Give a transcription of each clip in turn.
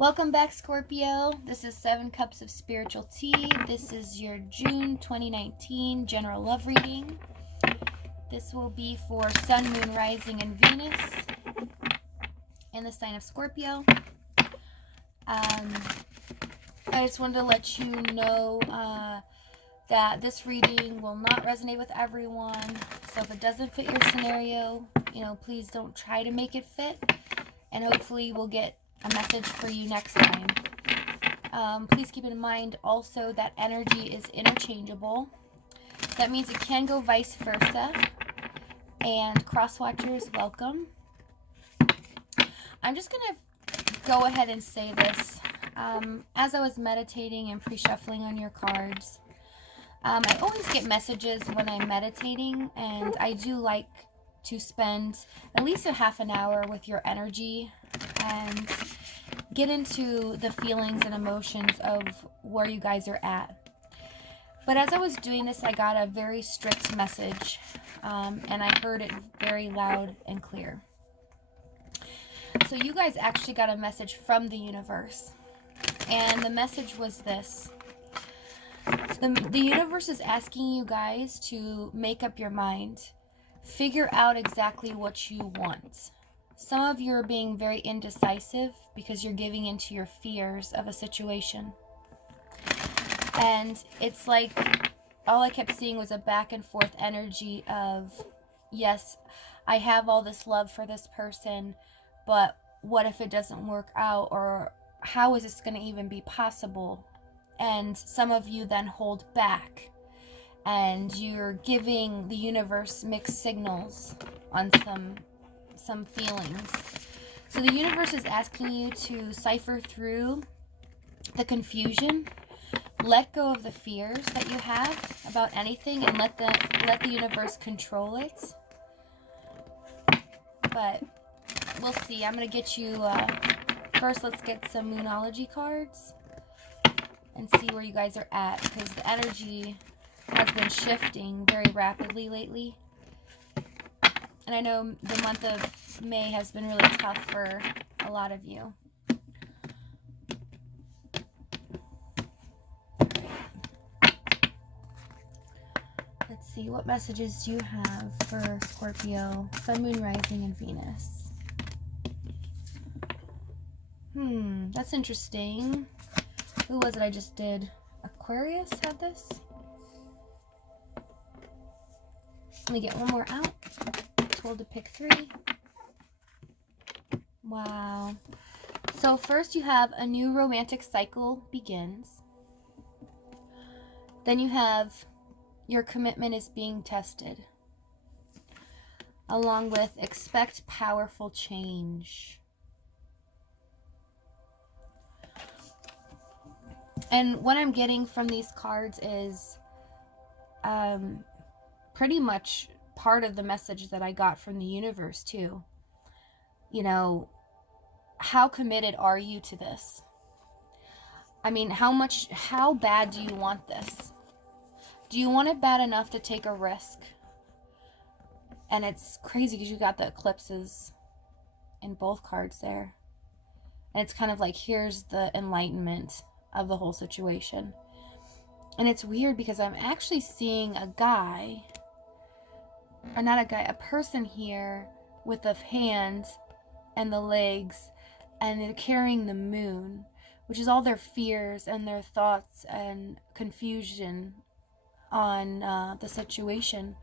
Welcome back, Scorpio. This is 7 Cups of Spiritual Tea. This is your June 2019 general love reading. This will be for Sun, Moon, Rising, and Venus in the sign of Scorpio. I just wanted to let you know that this reading will not resonate with everyone. So if it doesn't fit your scenario, please don't try to make it fit. And hopefully we'll get a message for you next time. Please keep in mind also that energy is interchangeable. That means it can go vice versa. And cross-watchers, welcome. I'm just going to go ahead and say this. As I was meditating and pre-shuffling on your cards, I always get messages when I'm meditating, and I do like to spend at least a half an hour with your energy and get into the feelings and emotions of where you guys are at. But as I was doing this, I got a very strict message, and I heard it very loud and clear. So you guys actually got a message from the universe, and the message was this. The universe is asking you guys to make up your mind. Figure out exactly what you want. Some of you are being very indecisive because you're giving into your fears of a situation. And it's like all I kept seeing was a back and forth energy of, yes, I have all this love for this person, but what if it doesn't work out? Or how is this going to even be possible? And some of you then hold back, and you're giving the universe mixed signals on some feelings. So the universe is asking you to cipher through the confusion, let go of the fears that you have about anything, and let the universe control it. But we'll see. I'm going to get you, first let's get some Moonology cards and see where you guys are at, because the energy has been shifting very rapidly lately. And I know the month of May has been really tough for a lot of you. Let's see, what messages do you have for Scorpio, Sun, Moon, Rising, and Venus? That's interesting. Who was it I just did? Aquarius had this? Let me get one more out. Told to pick 3. Wow. So first you have a new romantic cycle begins. Then you have your commitment is being tested. Along with expect powerful change. And what I'm getting from these cards is pretty much part of the message that I got from the universe too. How committed are you to this? I mean, how bad do you want this? Do you want it bad enough to take a risk? And it's crazy because you got the eclipses in both cards there. And it's kind of like, here's the enlightenment of the whole situation. And it's weird because I'm actually seeing a guy, or not a guy, a person here with the hands and the legs, and they're carrying the moon, which is all their fears and their thoughts and confusion on the situation.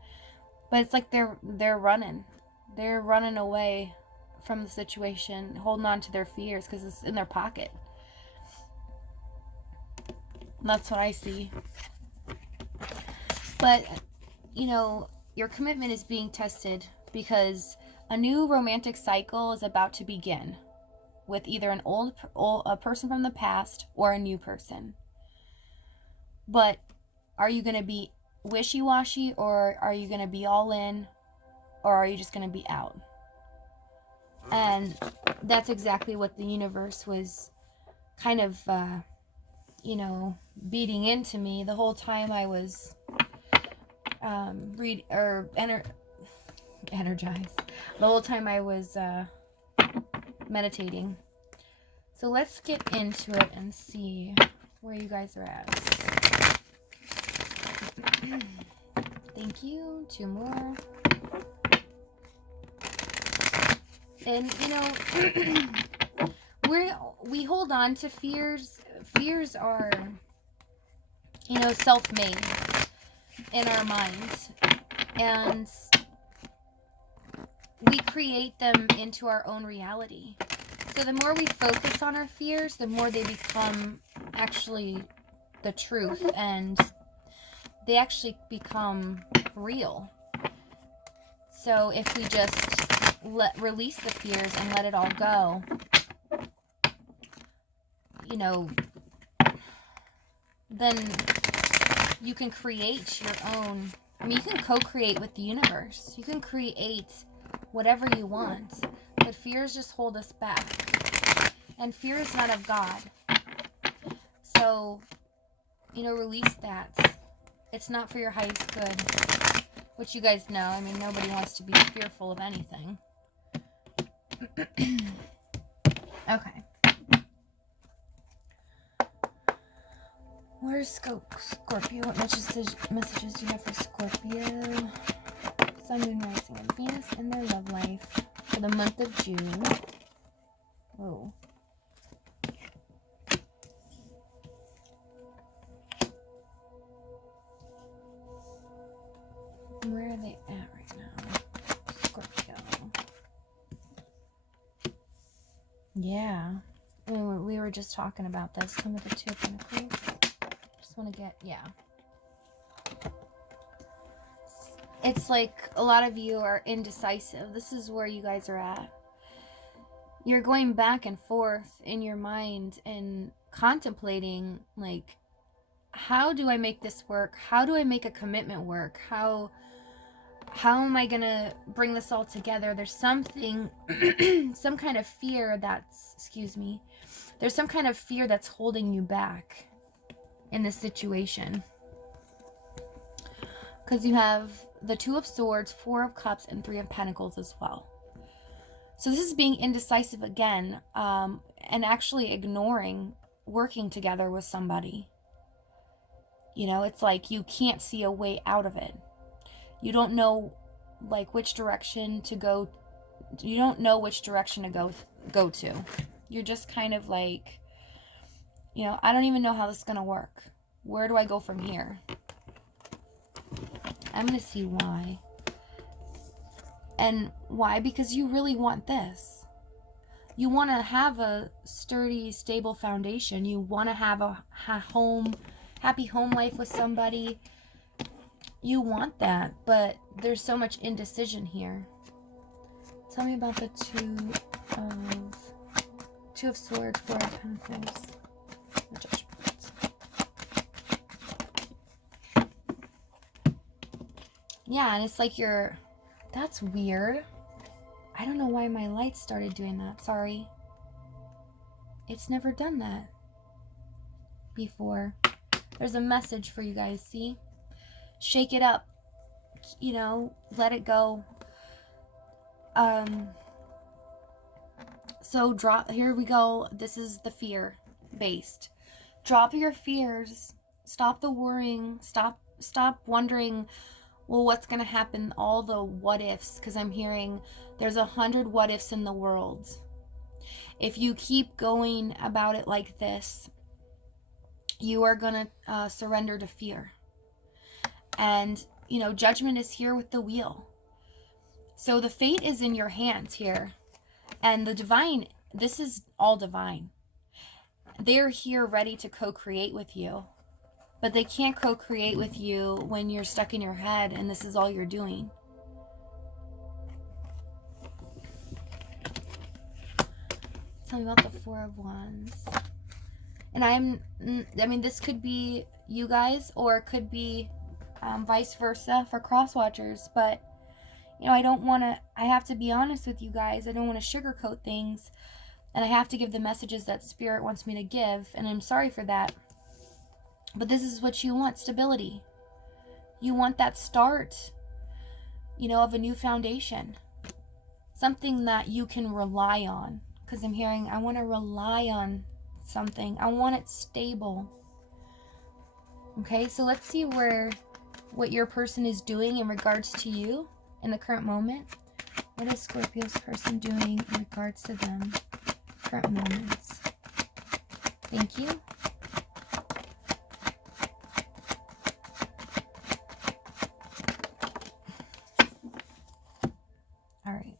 But it's like they're running away from the situation, holding on to their fears because it's in their pocket. That's what I see. But your commitment is being tested because a new romantic cycle is about to begin with either a person from the past or a new person. But are you going to be wishy-washy, or are you going to be all in, or are you just going to be out? And that's exactly what the universe was kind of beating into me the whole time I was energized. The whole time I was meditating. So let's get into it and see where you guys are at. Thank you. 2 more. And, you know, we hold on to fears. Fears are, you know, self-made in our minds. And we create them into our own reality. So the more we focus on our fears, the more they become actually the truth, and they actually become real. So if we just release the fears and let it all go, you know, then you can create your own. I mean, you can co-create with the universe. You can create whatever you want, but fears just hold us back. And fear is not of God. So, you know, release that. It's not for your highest good, which you guys know. I mean, nobody wants to be fearful of anything. Okay. Where's Scorpio? What messages do you have for Scorpio? Sun, Moon, Rising, and Venus in their love life for the month of June. Whoa. Where are they at right now? Scorpio. Yeah. We were just talking about this. Some of the 2 of Pentacles. Just want to get, yeah. It's like a lot of you are indecisive. This is where you guys are at. You're going back and forth in your mind and contemplating, like, how do I make this work? How do I make a commitment work? How am I going to bring this all together? There's something, some kind of fear that's, there's some kind of fear that's holding you back in this situation. Because you have the 2 of Swords, 4 of Cups, and 3 of Pentacles as well. So this is being indecisive again, and actually ignoring working together with somebody. You know, it's like you can't see a way out of it. You don't know, like, which direction to go. You don't know which direction to go to. You're just kind of like, you know, I don't even know how this is going to work. Where do I go from here? I'm going to see why. And why? Because you really want this. You want to have a sturdy, stable foundation. You want to have a happy home life with somebody. You want that, but there's so much indecision here. Tell me about the 2 of Swords, 4 of Pentacles, the Judgment. Yeah, and it's like that's weird. I don't know why my lights started doing that. Sorry. It's never done that before. There's a message for you guys, see? Shake it up. You know, let it go. So here we go. This is the fear based. Drop your fears. Stop the worrying. Stop wondering, well, what's going to happen? All the what ifs, because I'm hearing there's 100 what ifs in the world. If you keep going about it like this, you are going to surrender to fear. And, you know, judgment is here with the wheel. So the fate is in your hands here. And the divine, this is all divine. They're here ready to co-create with you. But they can't co-create with you when you're stuck in your head and this is all you're doing. Tell me about the 4 of Wands. And I mean, this could be you guys, or it could be vice versa for cross watchers. But, you know, I have to be honest with you guys. I don't want to sugarcoat things. And I have to give the messages that Spirit wants me to give. And I'm sorry for that. But this is what you want, stability. You want that start, you know, of a new foundation. Something that you can rely on. because I'm hearing I want to rely on something. I want it stable. Okay, so let's see what your person is doing in regards to you in the current moment. What is Scorpio's person doing in regards to them? Current moments. Thank you. All right.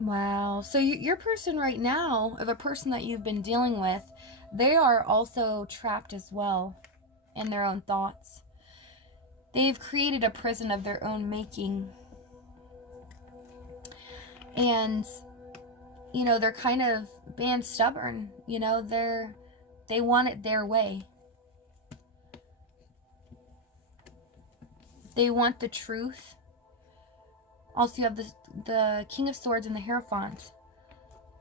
Wow. So your person right now, or the person that you've been dealing with, they are also trapped as well in their own thoughts. They've created a prison of their own making. And, you know, they're kind of being stubborn. You know, they want it their way. They want the truth. Also, you have the King of Swords and the Hierophant.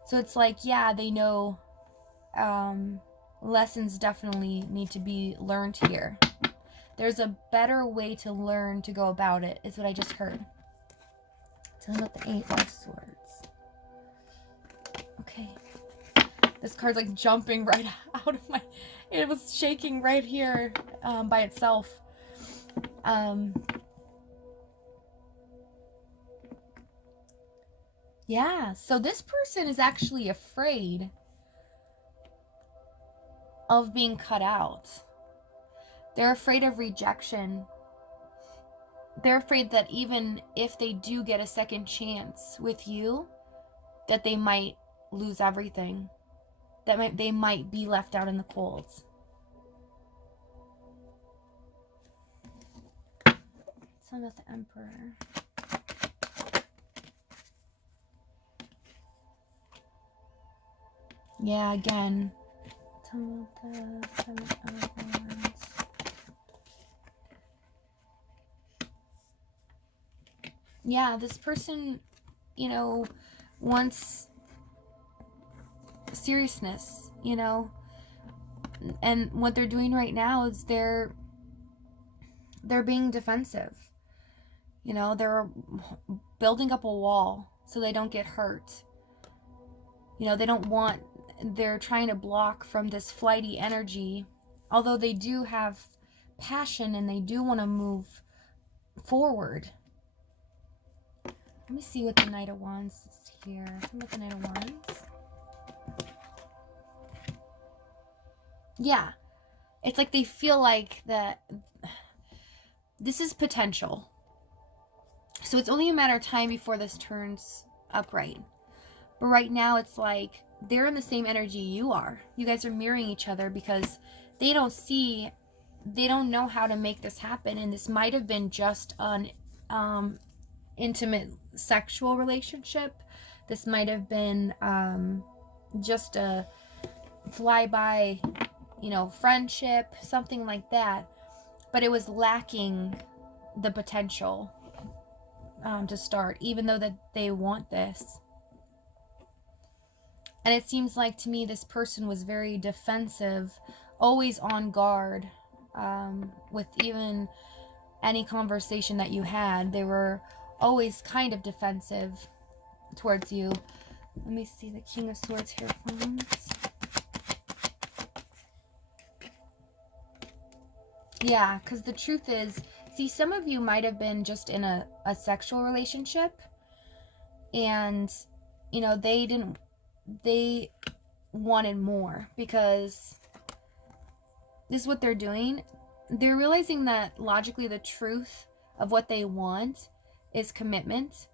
So it's like, yeah, they know lessons definitely need to be learned here. There's a better way to learn to go about it, is what I just heard. Tell me about the 8 of Swords. Okay. This card's like jumping right out of my... It was shaking right here by itself. Yeah, so this person is actually afraid of being cut out. They're afraid of rejection. They're afraid that even if they do get a second chance with you, that they might lose everything. That they might be left out in the cold. Tell me about the Emperor. Yeah, again. Tell me about the 7 of Wands. Yeah, this person, you know, wants seriousness, you know. And what they're doing right now is they're being defensive. You know, they're building up a wall so they don't get hurt. You know, they're trying to block from this flighty energy, although they do have passion and they do want to move forward. Let me see what the Knight of Wands is here. Tell me about the Knight of Wands. Yeah. It's like they feel like that this is potential. So it's only a matter of time before this turns upright. But right now it's like they're in the same energy you are. You guys are mirroring each other because they don't know how to make this happen. And this might have been just an intimate sexual relationship. This might have been just a flyby, you know, friendship, something like that. But it was lacking the potential to start, even though that they want this. And it seems like to me this person was very defensive, always on guard with even any conversation that you had. They were always kind of defensive towards you. Let me see the King of Swords here, friends. Yeah, because the truth is, see, some of you might have been just in a sexual relationship and, you know, they wanted more because this is what they're doing. They're realizing that logically the truth of what they want is commitment,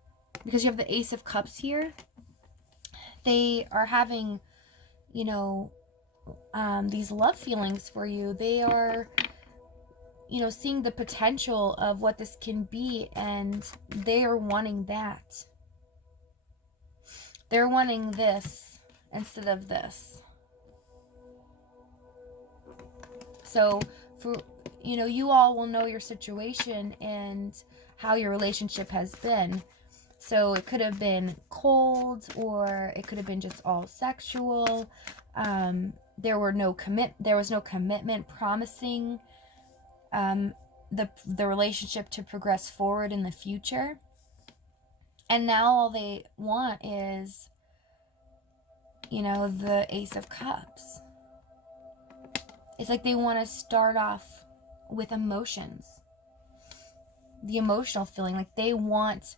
because you have the Ace of Cups here. They are having, you know, these love feelings for you. They are, you know, seeing the potential of what this can be, and they are wanting that. They're wanting this instead of this. So, for, you know, you all will know your situation and how your relationship has been. So it could have been cold, or it could have been just all sexual. There was no commitment promising the relationship to progress forward in the future. And now all they want is, you know, the Ace of Cups. It's like they want to start off with emotions. The emotional feeling, like they want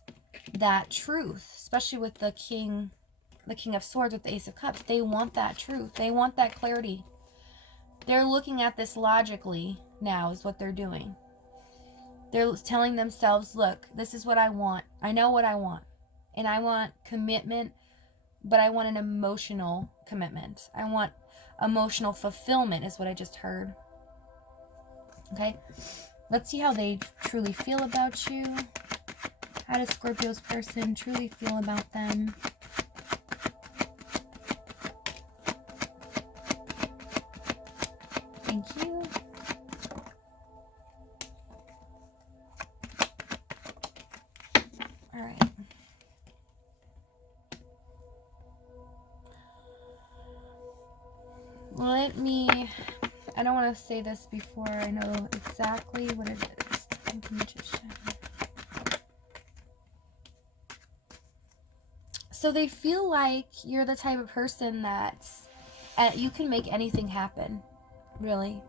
that truth, especially with the King of Swords with the Ace of Cups. They want that truth. They want that clarity. They're looking at this logically now is what they're doing. They're telling themselves, look, this is what I want. I know what I want. And I want commitment, but I want an emotional commitment. I want emotional fulfillment is what I just heard. Okay? Let's see how they truly feel about you. How does Scorpio's person truly feel about them? Thank you. All right. I don't want to say this before I know exactly what it is. Magician. So they feel like you're the type of person that you can make anything happen, really.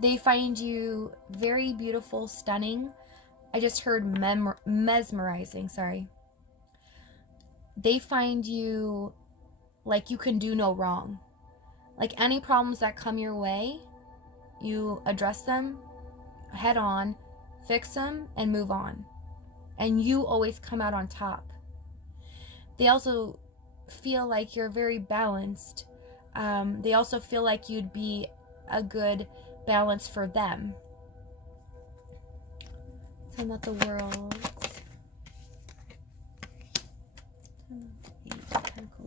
They find you very beautiful, stunning. I just heard mesmerizing, sorry. They find you like you can do no wrong. Like any problems that come your way, you address them head on, fix them, and move on. And you always come out on top. They also feel like you're very balanced. They also feel like you'd be a good balance for them. Tell about the world.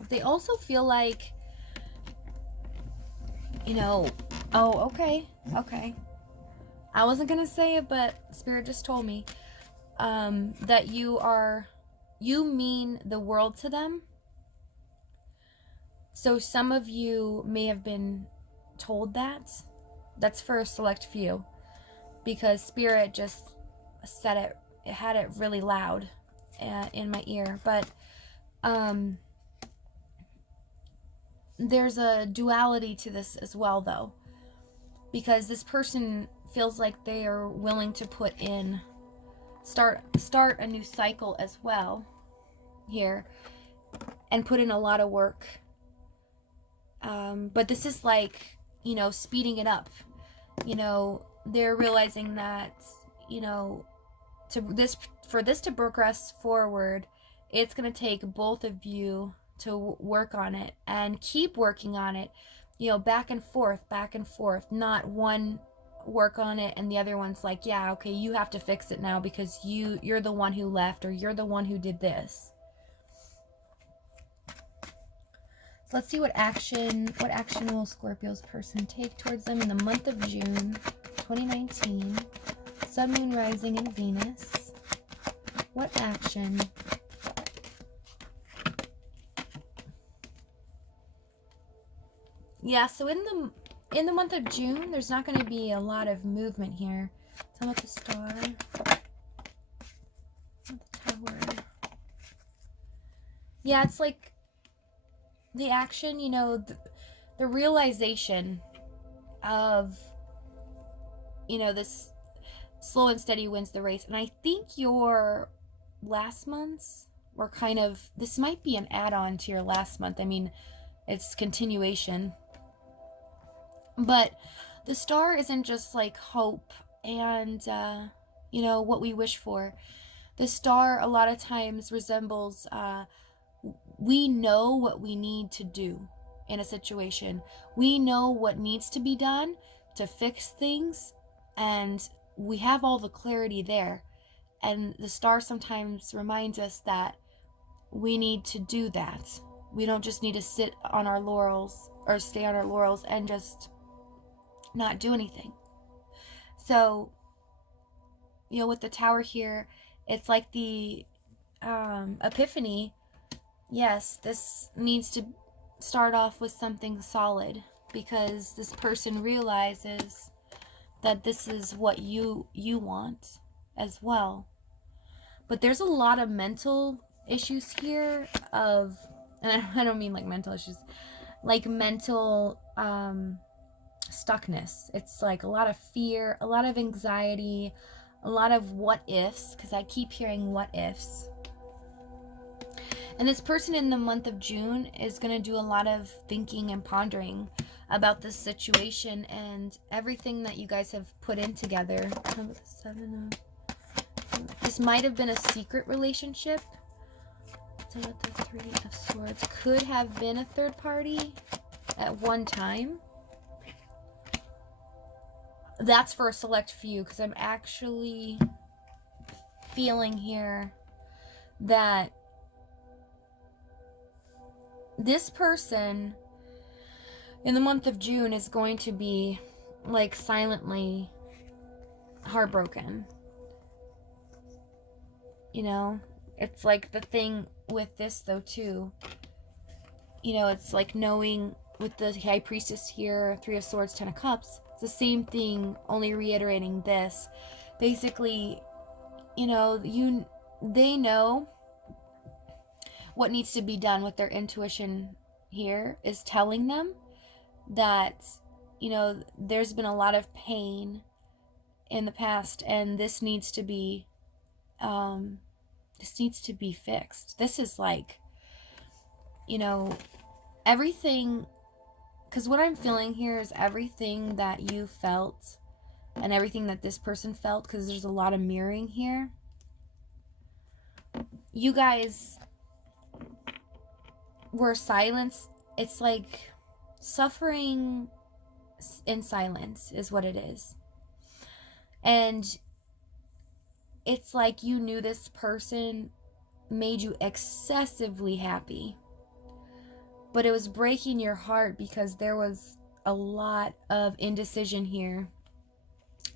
They also feel like, you know, oh, okay. I wasn't going to say it, but Spirit just told me that you mean the world to them. So some of you may have been told that. That's for a select few, because Spirit just said it had it really loud in my ear. But there's a duality to this as well, though, because this person feels like they are willing to put in start a new cycle as well here and put in a lot of work, but this is like, you know, speeding it up. You know, they're realizing that, you know, for this to progress forward, it's going to take both of you to work on it and keep working on it, you know, back and forth, not one work on it and the other one's like, yeah, okay, you have to fix it now because you're the one who left, or you're the one who did this. So let's see what action will Scorpio's person take towards them in the month of June 2019. Sun, Moon, Rising, and Venus. What action? Yeah, so in the month of June, there's not going to be a lot of movement here. Tell me about the Star. The Tower. Yeah, it's like the action, you know, the realization of, you know, this slow and steady wins the race. And I think your last months were kind of, this might be an add-on to your last month. I mean, it's continuation. But the Star isn't just like hope and, you know, what we wish for. The Star a lot of times resembles, we know what we need to do in a situation. We know what needs to be done to fix things, and we have all the clarity there. And the Star sometimes reminds us that we need to do that. We don't just need to sit on our laurels or stay on our laurels and just not do anything. So, you know, with the Tower here, it's like the epiphany. Yes, this needs to start off with something solid, because this person realizes that this is what you want as well. But there's a lot of mental issues here of, and I don't mean like mental issues, like mental stuckness. It's like a lot of fear, a lot of anxiety, a lot of what ifs, because I keep hearing what ifs. And this person in the month of June is going to do a lot of thinking and pondering about this situation and everything that you guys have put in together. This might have been a secret relationship. So with the Three of Swords, could have been a third party at one time. That's for a select few, because I'm actually feeling here that this person in the month of June is going to be like silently heartbroken. You know, it's like the thing with this though too. You know, it's like knowing with the High Priestess here, Three of Swords, Ten of Cups, it's the same thing, only reiterating this. Basically, you know, they know what needs to be done with their intuition here is telling them that, you know, there's been a lot of pain in the past and this needs to be fixed. This is like, you know, everything, because what I'm feeling here is everything that you felt and everything that this person felt, because there's a lot of mirroring here. You guys were silenced. It's like suffering in silence is what it is. And it's like you knew this person made you excessively happy, but it was breaking your heart because there was a lot of indecision here.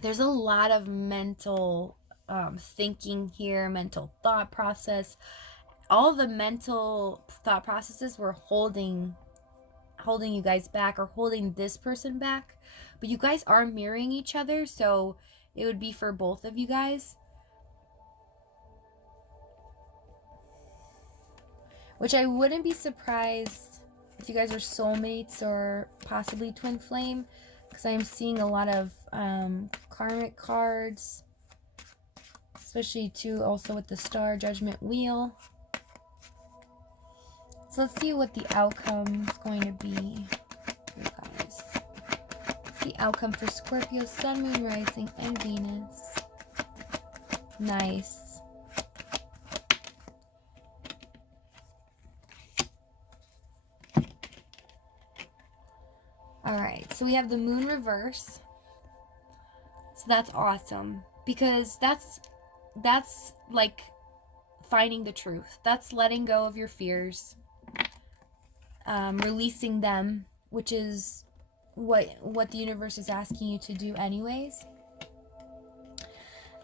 There's a lot of mental thinking here, mental thought process. All the mental thought processes were holding you guys back, or holding this person back. But you guys are mirroring each other, so it would be for both of you guys. Which I wouldn't be surprised if you guys are soulmates or possibly twin flame, because I'm seeing a lot of karmic cards, especially too also with the Star Judgment Wheel. So let's see what the outcome is going to be for you guys. What's the outcome for Scorpio, Sun, Moon, Rising, and Venus? Nice. Alright, so we have the Moon reverse. So that's awesome, because that's like finding the truth. That's letting go of your fears. Releasing them, which is what the universe is asking you to do anyways.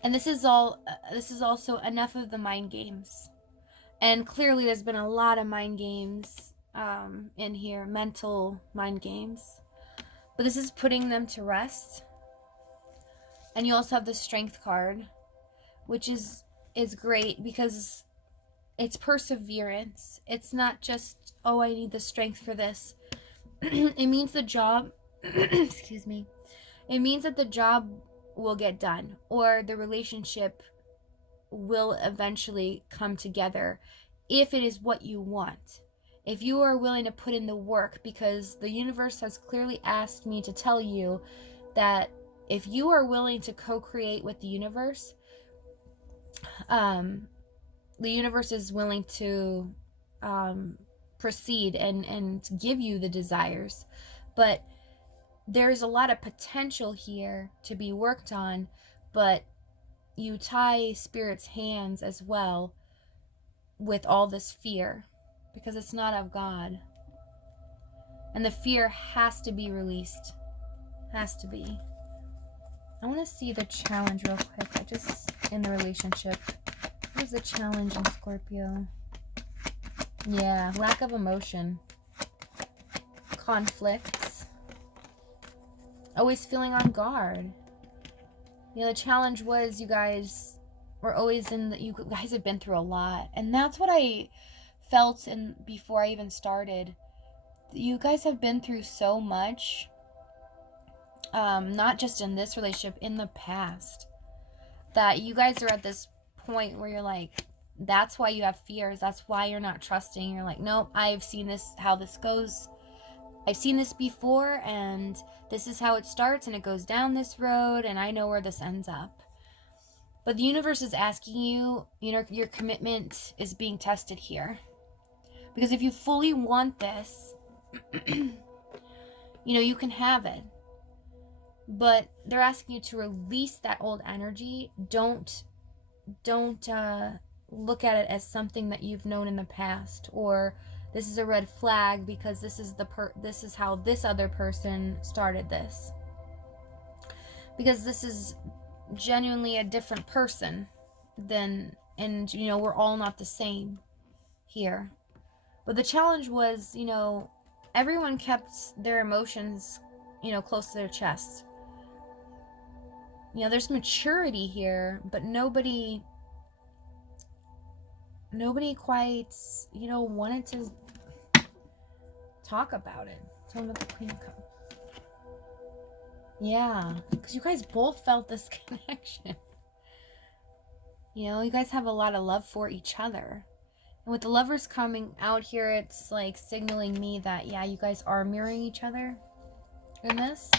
And this is also enough of the mind games. And clearly there's been a lot of mind games in here, mental mind games. But this is putting them to rest. And you also have the Strength card, which is great because it's perseverance. It's not just, oh, I need the strength for this. It means the job, excuse me. It means that the job will get done, or the relationship will eventually come together if it is what you want. If you are willing to put in the work, because the universe has clearly asked me to tell you that if you are willing to co-create with the universe is willing to proceed and give you the desires. But there's a lot of potential here to be worked on, but you tie Spirit's hands as well with all this fear, because it's not of God. And the fear has to be released. Has to be. I want to see the challenge real quick. In the relationship. What is the challenge in Scorpio? Yeah, lack of emotion. Conflicts. Always feeling on guard. You know, the challenge was you guys we're always in the, you guys have been through a lot. And that's what I felt in before I even started. You guys have been through so much. Not just in this relationship, in the past. That you guys are at this point where you're like, that's why you have fears. That's why you're not trusting. You're like, nope, I've seen this, how this goes. I've seen this before, and this is how it starts, and it goes down this road, and I know where this ends up. But the universe is asking you, you know, your commitment is being tested here. Because if you fully want this, you know, you can have it. But they're asking you to release that old energy. Don't look at it as something that you've known in the past, or this is a red flag because this is how this other person started this. Because this is genuinely a different person than, and you know, we're all not the same here. But the challenge was, you know, everyone kept their emotions, you know, close to their chest. You know, there's maturity here, but nobody quite, you know, wanted to talk about it. Tell them about the Queen of Cups. Yeah, because you guys both felt this connection. You know, you guys have a lot of love for each other. And with the Lovers coming out here, it's like signaling me that, yeah, you guys are mirroring each other in this.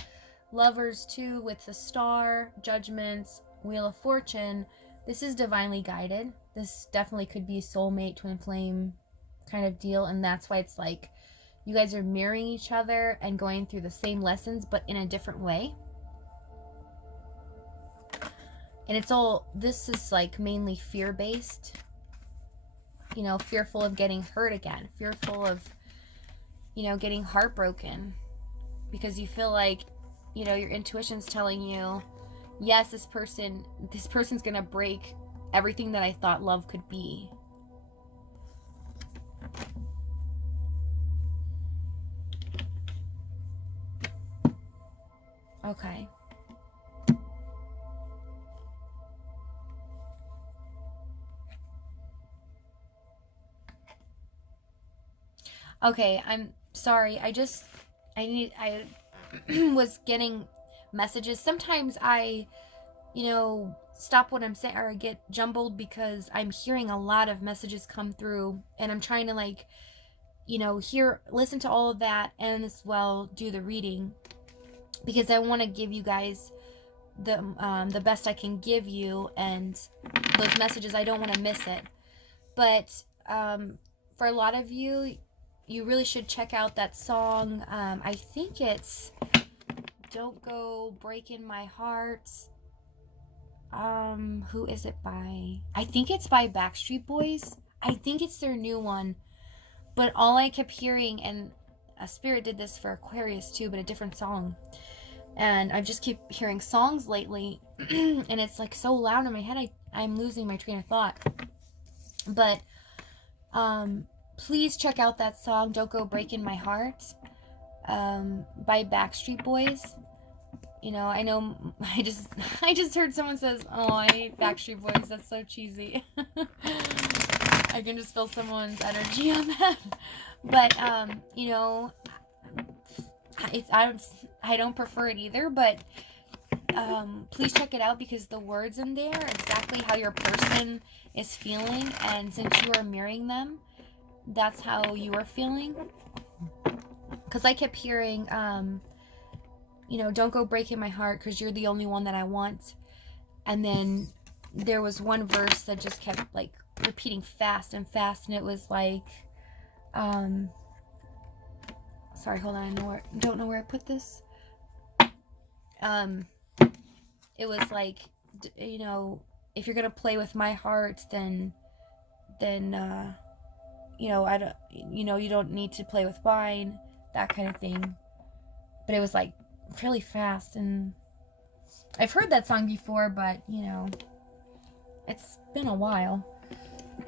Lovers too, with the Star, Judgments, Wheel of Fortune. This is divinely guided. This definitely could be a soulmate, twin flame kind of deal. And that's why it's like you guys are mirroring each other and going through the same lessons, but in a different way. And it's all, this is like mainly fear-based. You know, fearful of getting hurt again. Fearful of, you know, getting heartbroken. Because you feel like, you know, your intuition's telling you, yes, this person's gonna break everything that I thought love could be. Okay. Okay, I'm sorry. I was getting messages. Sometimes I, you know, stop what I'm saying or get jumbled because I'm hearing a lot of messages come through, and I'm trying to, like, you know, listen to all of that and as well do the reading, because I want to give you guys the best I can give you, and those messages, I don't want to miss it. But for a lot of you, you really should check out that song. I think it's Don't Go Breaking My Heart. Who is it by? I think it's by Backstreet Boys. I think it's their new one. But all I kept hearing, and Spirit did this for Aquarius too, but a different song. And I just keep hearing songs lately, and it's like so loud in my head, I'm losing my train of thought. But please check out that song, Don't Go Breaking My Heart, by Backstreet Boys. You know, I know I just heard someone says, oh, I hate Backstreet Boys. That's so cheesy. I can just feel someone's energy on that. But, you know, I don't prefer it either, but please check it out, because the words in there are exactly how your person is feeling, and since you are mirroring them, that's how you are feeling. Because I kept hearing, you know, don't go breaking my heart because you're the only one that I want. And then there was one verse that just kept like repeating fast and fast, and it was like, sorry, hold on, I don't know where I put this. It was like, you know, if you're gonna play with my heart, then you know, you don't need to play with mine, that kind of thing. But it was like really fast, and I've heard that song before, but you know, it's been a while.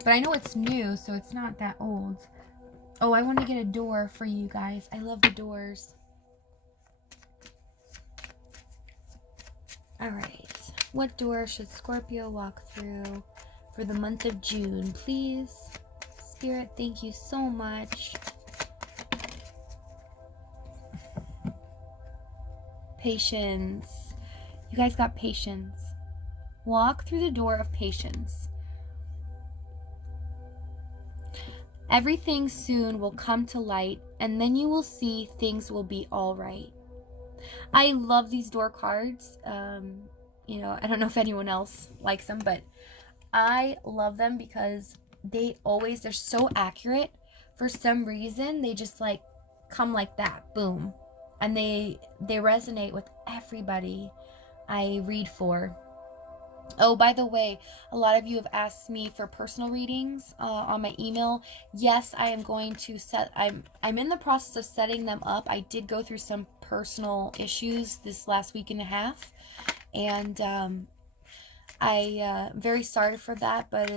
But I know it's new, so it's not that old. Oh, I want to get a door for you guys. I love the doors. All right. What door should Scorpio walk through for the month of June, please? Spirit, thank you so much. Patience. You guys got patience. Walk through the door of patience. Everything soon will come to light, and then you will see things will be all right. I love these door cards. You know, I don't know if anyone else likes them, but I love them because they're so accurate. For some reason, they just like come like that, boom. And they resonate with everybody I read for. Oh, by the way, a lot of you have asked me for personal readings on my email. Yes, I am going to I'm in the process of setting them up. I did go through some personal issues this last week and a half, and I'm very sorry for that, but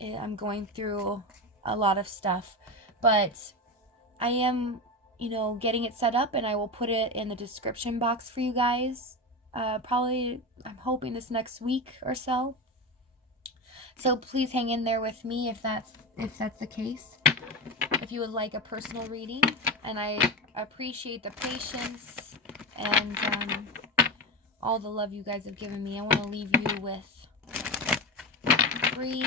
I'm going through a lot of stuff. But I am, you know, getting it set up, and I will put it in the description box for you guys. Probably, I'm hoping this next week or so. So please hang in there with me if that's the case. If you would like a personal reading, and I appreciate the patience and all the love you guys have given me. I want to leave you with 3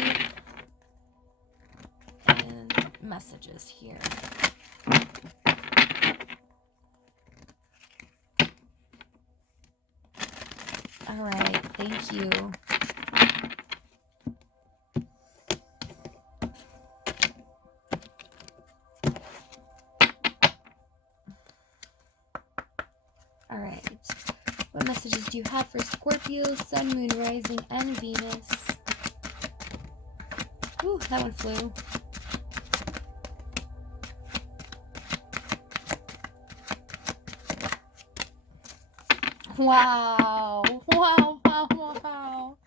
messages here. All right, thank you. All right, what messages do you have for Scorpio, Sun, Moon, Rising, and Venus? Ooh, that one flew. Wow. Wow, wow, wow.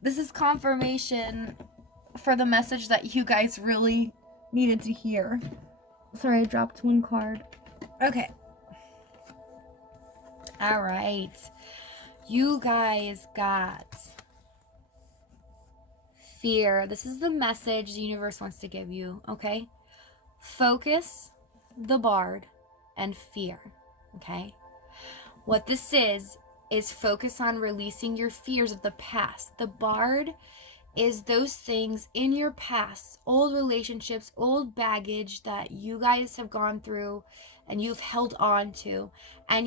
This is confirmation for the message that you guys really needed to hear. Sorry, I dropped one card. Okay. All right. You guys got fear. This is the message the universe wants to give you, okay? Focus, the Bard, and fear, okay? What this is focus on releasing your fears of the past. The Bard is those things in your past, old relationships, old baggage that you guys have gone through and you've held on to, and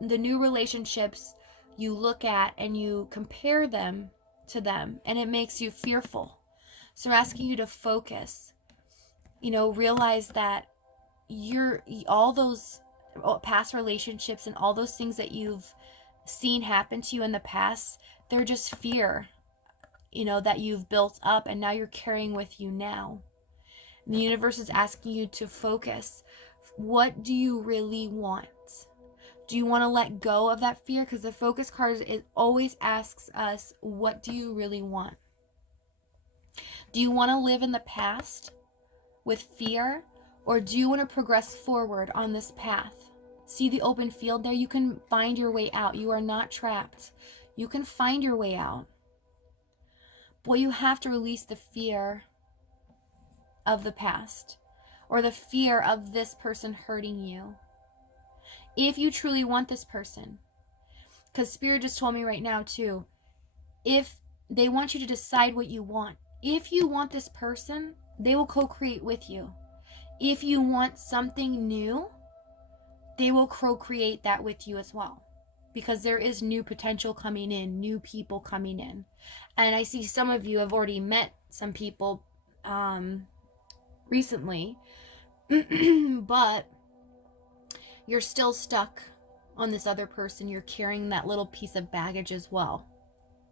the new relationships you look at and you compare them to them, and it makes you fearful. So we're asking you to focus, you know, realize that all those past relationships and all those things that you've seen happen to you in the past, they're just fear, you know, that you've built up and now you're carrying with you now. And the universe is asking you to focus. What do you really want? Do you want to let go of that fear? Because the focus card, it always asks us, what do you really want? Do you want to live in the past with fear, or do you want to progress forward on this path? See the open field there? You can find your way out. You are not trapped. You can find your way out. But you have to release the fear of the past, or the fear of this person hurting you. If you truly want this person, because Spirit just told me right now too, if they want you to decide what you want. If you want this person, they will co-create with you. If you want something new, they will co-create that with you as well. Because there is new potential coming in, new people coming in. And I see some of you have already met some people recently, but you're still stuck on this other person. You're carrying that little piece of baggage as well.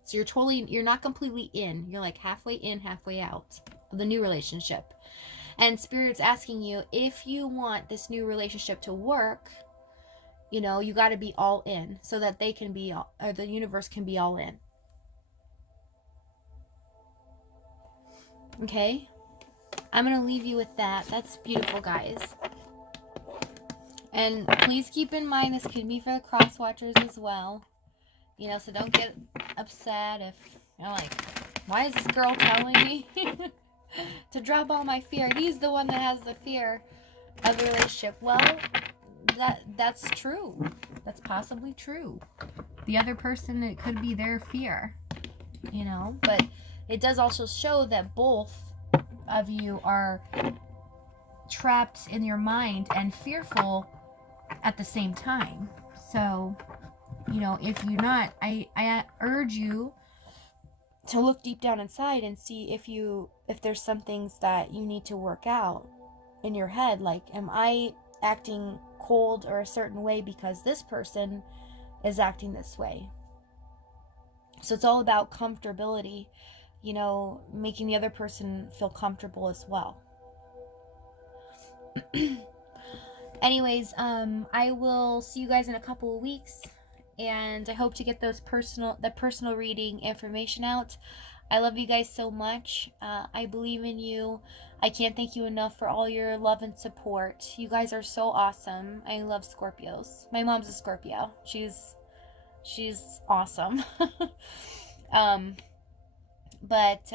So you're not completely in. You're like halfway in, halfway out of the new relationship. And Spirit's asking you, if you want this new relationship to work, you know, you got to be all in so that they can be, or the universe can be all in. Okay? I'm going to leave you with that. That's beautiful, guys. And please keep in mind, this could be for the cross watchers as well. You know, so don't get upset if, you know, like, why is this girl telling me to drop all my fear? He's the one that has the fear of the relationship. Well, that's true. That's possibly true. The other person, it could be their fear, you know, but it does also show that both of you are trapped in your mind and fearful at the same time. So, you know, if you're not, I urge you to look deep down inside and see if there's some things that you need to work out in your head. Like, am I acting cold or a certain way because this person is acting this way? So it's all about comfortability, you know, making the other person feel comfortable as well. Anyways, I will see you guys in a couple of weeks, and I hope to get the personal reading information out. I love you guys so much. I believe in you. I can't thank you enough for all your love and support. You guys are so awesome. I love Scorpios. My mom's a Scorpio. She's awesome. But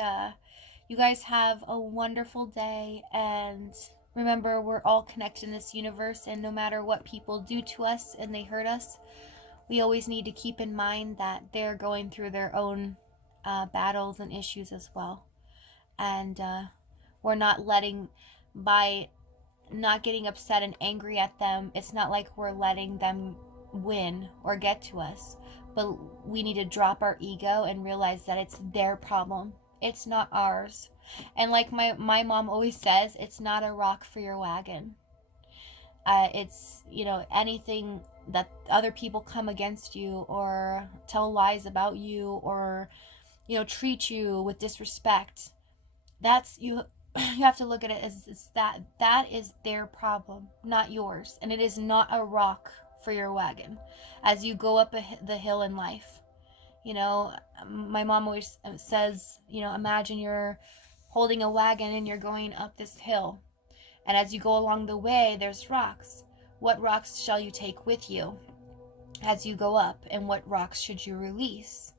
you guys have a wonderful day, and remember, we're all connected in this universe, and no matter what people do to us and they hurt us, we always need to keep in mind that they're going through their own battles and issues as well. And we're not by not getting upset and angry at them, it's not like we're letting them win or get to us. But we need to drop our ego and realize that it's their problem. It's not ours. And like my mom always says, it's not a rock for your wagon. It's, you know, anything that other people come against you or tell lies about you or, you know, treat you with disrespect. That's you have to look at it as that is their problem, not yours. And it is not a rock for your wagon as you go up the hill in life. You know, my mom always says, you know, imagine you're holding a wagon and you're going up this hill, and as you go along the way, there's rocks. What rocks shall you take with you as you go up, and what rocks should you release?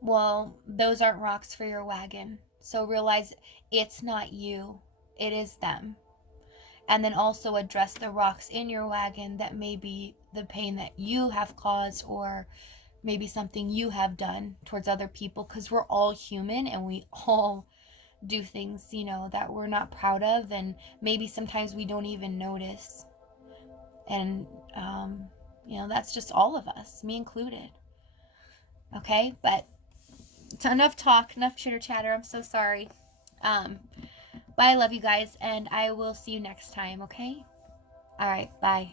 Well, those aren't rocks for your wagon. So realize it's not you, it is them. And then also address the rocks in your wagon that may be the pain that you have caused, or maybe something you have done towards other people, because we're all human and we all do things, you know, that we're not proud of, and maybe sometimes we don't even notice. And you know, that's just all of us, me included. Okay, but it's enough talk, enough chitter chatter. I'm so sorry. But I love you guys, and I will see you next time. Okay, all right, bye.